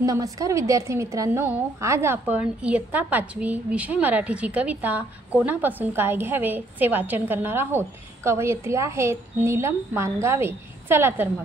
नमस्कार विद्यार्थी मित्रांनो, आज आपण इयत्ता 5वी विषय मराठीची कविता कोणापासून काय घ्यावे चे वाचन करणार आहोत। कवयित्री आहेत नीलम मानगावे। चला तर मग।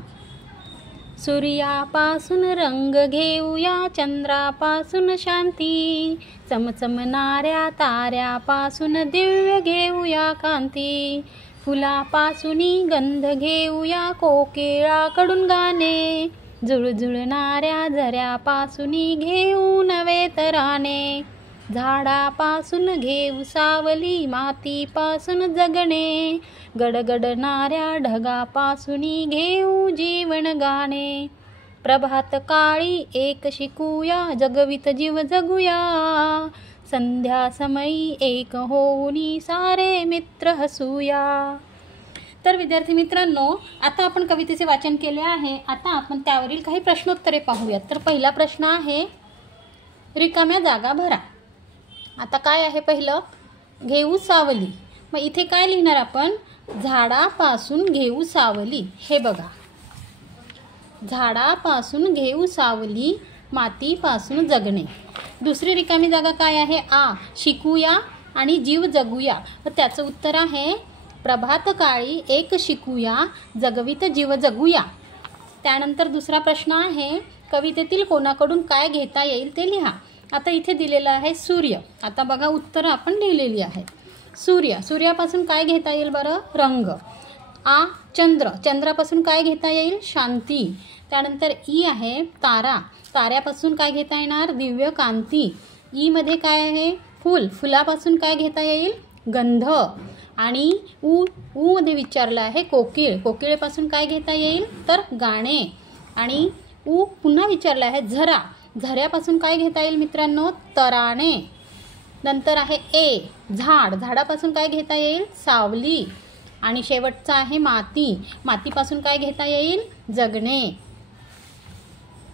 सूर्यापासून रंग घेऊया, चंद्रापासून शांती, चमचमणाऱ्या ताऱ्यापासून दिव्य घेऊया कांती, फुलापासून गंध घेऊया, कोकिळाकडून गाणे, झुळझुळणाऱ्या झऱ्यापासून घेऊ नवे तराणे, झाडापासून घेऊ सावली, मातीपासून जगणे, गडगडणाऱ्या ढगापासून घेऊ जीवन गाणे, प्रभात काळी एक शिकूया, जगवित जीव जगूया, संध्या समयी एक होऊनी सारे मित्र हसूया। तर विद्यार्थी मित्रांनो, आता आपण कवितेचे वाचन केले आहे। आता आपण त्यावरील काही प्रश्नोत्तरे पाहूयात। तर पहिला प्रश्न आहे, रिकाम्या जागा भरा। आता काय आहे पहिलं, घेऊ सावली। मग इथे काय लिहिणार आपण, झाडापासून घेऊ सावली। हे बघा, झाडापासून घेऊ सावली, मातीपासून जगणे। दुसरी रिकामी जागा काय आहे, आ, शिकूया आणि जीव जगूया। तर त्याचं उत्तर आहे, प्रभात काळी एक शिकूया, जगवित जीव जगूया। त्यानंतर दुसरा प्रश्न आहे, कवितेतील कोणाकडून काय घेता येईल ते लिहा। आता इथे दिलेलं आहे सूर्य। आता बघा उत्तरं आपण लिहिलेली आहेत। सूर्य, सूर्यापासून काय घेता येईल बरं, रंग। आ, चंद्र, चंद्रापासून काय घेता येईल, शांती। त्यानंतर ई आहे तारा, ताऱ्यापासून काय घेता येणार, दिव्य कांती। ई मध्ये काय आहे, फूल, फुलापासून काय घेता येईल, गंध। आणि ऊ मध्ये विचारलं आहे कोकिळ, कोकिळेपासून काय घेता येईल, तर गाणे। आणि ऊ पुन्हा विचारलं आहे झरा, झऱ्यापासून काय घेता येईल मित्रांनो, तराणे। नंतर आहे ए, झाड, झाडापासून काय घेता येईल, सावली। आणि शेवटचा आहे माती, मातीपासून काय घेता येईल, जगणे।